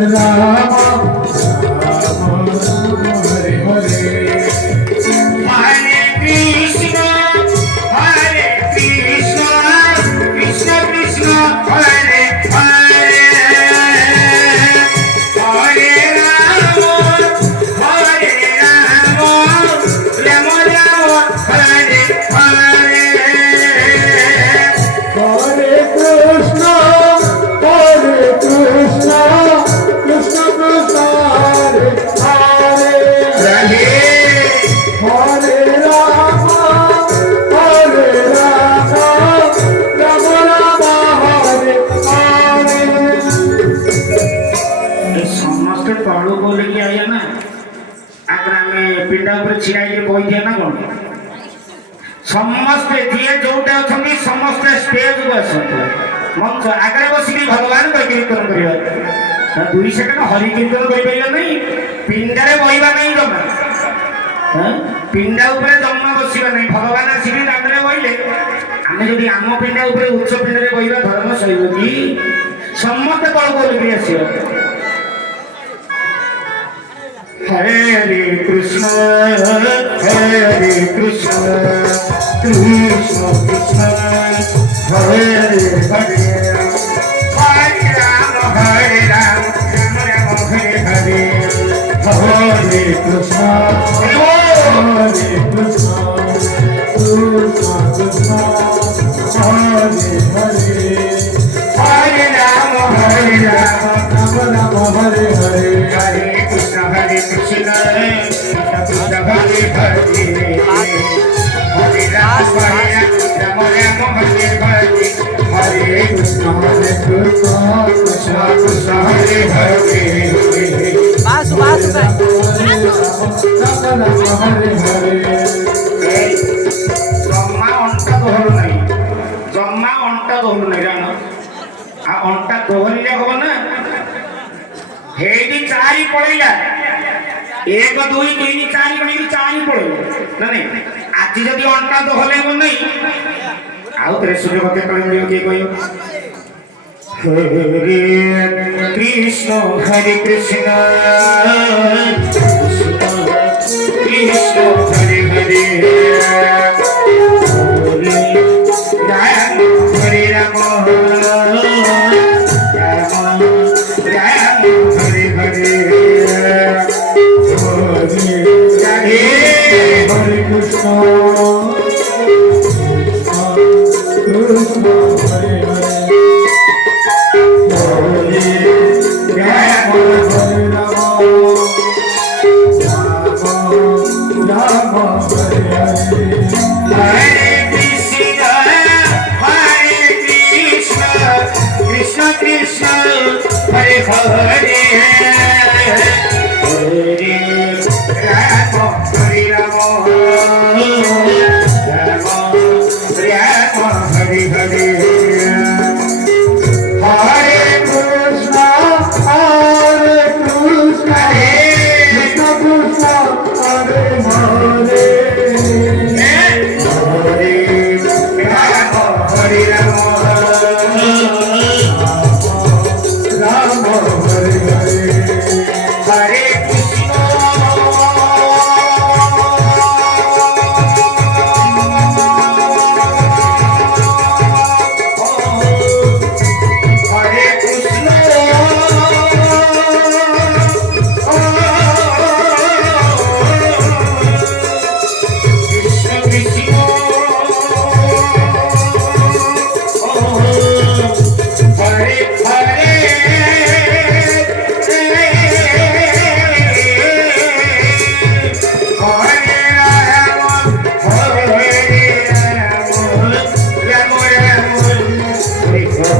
Rama Hare Hare Hare Krishna Krishna Krishna Hare Hare Hare Rama Rama Rama Hare Hare Hare Krishna Krishna Krishna Hare Hare Radhe Hare Rama Rama Rama Hare Hare ସମସ୍ତେ ତଳକୁ ଓହ୍ଲେଇକି ଆଇଲେ ନା ଆଗରେ ଆମେ ପିଣ୍ଡା ଉପରେ ଛିଡ଼ା ହେଇକି କହିଦିଏ ନା କ'ଣ ସମସ୍ତେ ଯିଏ ଯୋଉଟା ଅଛନ୍ତି ସମସ୍ତେ ଷ୍ଟେଜକୁ ଆସନ୍ତୁ ମଞ୍ଚ ଆଗରେ ବସିକି ଭଗବାନ କୀର୍ତ୍ତନ କରିବା 2 ସେକେଣ୍ଡ ହରି କୀର୍ତ୍ତନ କରିପାରିବା ନାହିଁ ପିଣ୍ଡାରେ ବହିବା ନାହିଁ ଜମା ପିଣ୍ଡା ଉପରେ ଜମା ବସିବା ନାହିଁ ଭଗବାନ ଆସିକି ଦାଣ୍ଡରେ ବହିଲେ ଆମେ ଯଦି ଆମ ପିଣ୍ଡା ଉପରେ ଉଚ୍ଚ ପିଣ୍ଡାରେ ବହିବା ଧର୍ମ ସହିବ କି ସମସ୍ତେ ତଳକୁ ଓହ୍ଲେଇକି ଆସିବା Hare Krishna Krishna Krishna Hare Hare Hare Rama Rama Rama Hare Hare Hare Krishna Krishna Krishna Hare Hare Hare Rama Rama Rama Hare Hare Hare Krishna Krishna Krishna Hare Hare Hare Rama Rama Hare Hare Hare Krishna Krishna Krishna Hare Hare Basu, basu, basu. Rama Rama Hare Hare ଜମା ଅଣ୍ଟା ଦୋହରୁ ନାହିଁ ଜମା ଅଣ୍ଟା ଦୋହରୁ ନାହିଁ ଜାଣ ଆଉ ଅଣ୍ଟା ଦୋହରିଲେ ହବ ନା ହେଇଟି 4 ପଳେଇଲା 1 2 3 4 ଗଣିକି 4 ପଳେଇଲା ନା ନାଇଁ ଆଜି ଯଦି ଅଣ୍ଟା ଦୋହଲେଇବ ନାହିଁ ଆଉ ତ୍ରିଶୂଳ କଥା କଣ ମିଳିବ କିଏ କହିବ Hare Krishna Krishna Hare Hare Hare Rama Rama Hare Hare Hare Krishna Krishna Hare Hare Krishna Hare Hare Hare Rama Hare Rama Rama Rama Hare Hare Hare Krishna Hare Krishna Krishna Krishna Hare Hare Hare Rama Rama Hare Hare Hare Krishna Hare Krishna Krishna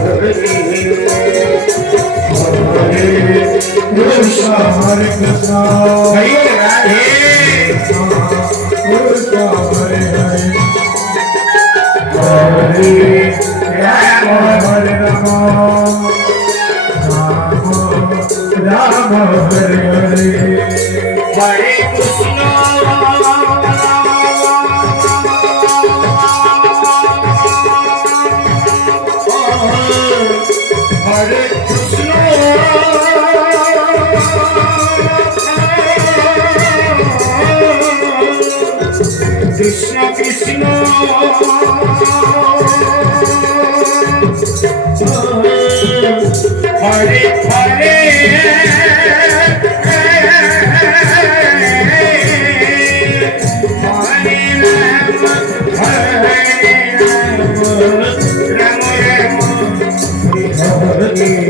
Krishna Hare Hare Krishna Hare Krishna Hare Radhe Krishna Hare Hare Hare Rama Hare Rama Rama Hare Hare Hare Krishna Hare Krishna Krishna Krishna হরে